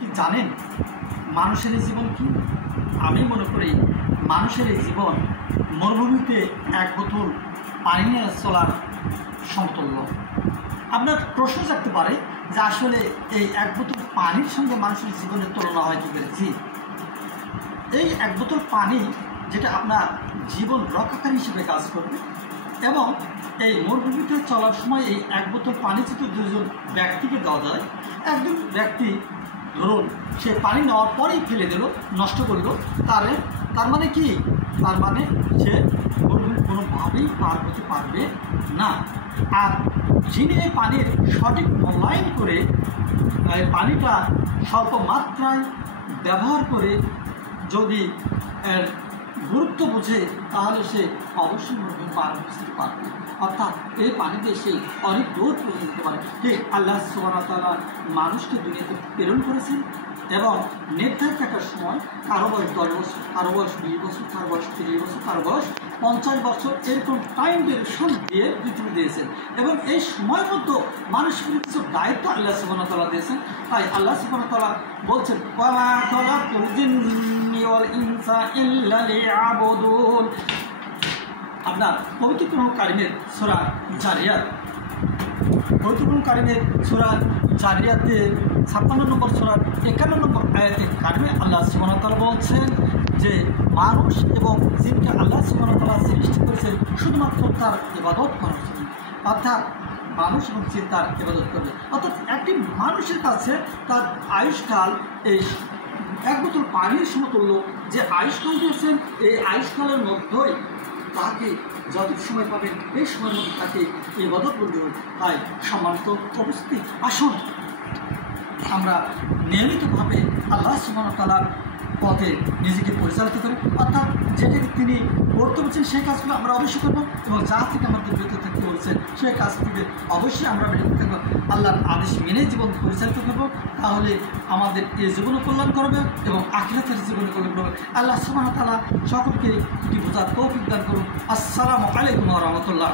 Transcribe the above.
কি জানেন মানুষের এই জীবন কি? আমি মনে করি মানুষের এই জীবন মরুভূমিতে এক বোতল পানি নিয়ে চলার সমতুল্য। আপনার প্রশ্ন থাকতে পারে যে আসলে এই এক বোতল পানির সঙ্গে মানুষের জীবনের তুলনা হয় কি করে? জি, এই এক বোতল পানি যেটা আপনার জীবন রক্ষাকারী হিসেবে কাজ করবে, এবং এই মরুভূমিতে চলার সময় এই এক বোতল পানি যদি দুজন ব্যক্তিকে দেওয়া যায়, একজন ব্যক্তি ধরুন সে পানি নেওয়ার পরেই ফেলে দিল, নষ্ট করলো, তার মানে কি? তার মানে সে মরুভূমি কোনোভাবেই পার হতে পারবে না। আর যিনি এই পানির সঠিক মূল্যায়ন করে পানিটা স্বল্প মাত্রায় ব্যবহার করে যদি গুরুত্ব বুঝে, তাহলে সে অবশ্যই মরুভূমি পার হতে পারবে। অর্থাৎ এই পানিতে সে অনেক দূর পৌঁছে যেতে পারে। ঠিক আল্লাহ সুবহানাহু ওয়া তাআলা মানুষকে দুনিয়াতে প্রেরণ করেছেন, এবং নির্ধারিত একটা সময়, কারো বয়স 10 বছর, কারো বয়স 20 বছর, কারো বয়স 30 বছর, কারো বয়স 50 বছর, এরকম টাইম ডিউরেশন দিয়ে পৃথিবী দিয়েছেন। এবং এই সময়ের মধ্যে মানুষের কিছু দায়িত্ব আল্লাহ সুবহানাহু ওয়া তাআলা দিয়েছেন। তাই আল্লাহ সুবহানাহু ওয়া তাআলা বলছেন, ওয়া মা খালাকুল জিন্নি ওয়াল ইনসা ইল্লা লিয়াবুদুন। আপনার পবিত্র কোরআন কারিমের সূরা জারিয়াত, পবিত্র কোরআন কারিমের সূরা জারিয়াতে 56 নম্বর সূরার 51 নম্বর আয়াতে কারিমে আল্লাহ সুবহানাহু ওয়া তাআলা বলছেন যে মানুষ এবং জিনকে আল্লাহ সুবহানাহু ওয়া তাআলা সৃষ্টি করেছেন শুধুমাত্র তার ইবাদত করার জন্য। অর্থাৎ মানুষ এবং জিন তার ইবাদত করবে। অর্থাৎ একটি মানুষের কাছে তার আয়ুষ্কাল এই এক বোতল পানির সমতুল্য। যে আয়ুষ্কাল দিয়েছেন, এই আয়ুষ্কালের মধ্যেই তাকে যত সময় পাবেন এই সময়ের মধ্যে তাকে ইবাদত করতে হবে। তাই সম্মানিত উপস্থিতি, আসুন আমরা নিয়মিতভাবে আল্লাহ সুবহানাহু ওয়া তাআলার পথে নিজেকে পরিচালিত করি। অর্থাৎ যেটা তিনি করতে বলছেন সেই কাজগুলো আমরা অবশ্যই করবো, এবং যা থেকে আমাদের বিরত থাকতে বলছেন সেই কাজ থেকে অবশ্যই আমরা বিরত থাকবো। আল্লাহর আদেশ মেনে জীবন পরিচালিত করবো, তাহলে আমাদের এই জীবনও কল্যাণ করবে এবং আখিরাতের জীবনে কল্যাণ করবে। আল্লাহ সুবহানাহু ওয়া তাআলা সকলকে এটি বোঝার তৌফিক দান করুন। আসসালামু আলাইকুম ওয়া রাহমাতুল্লাহ।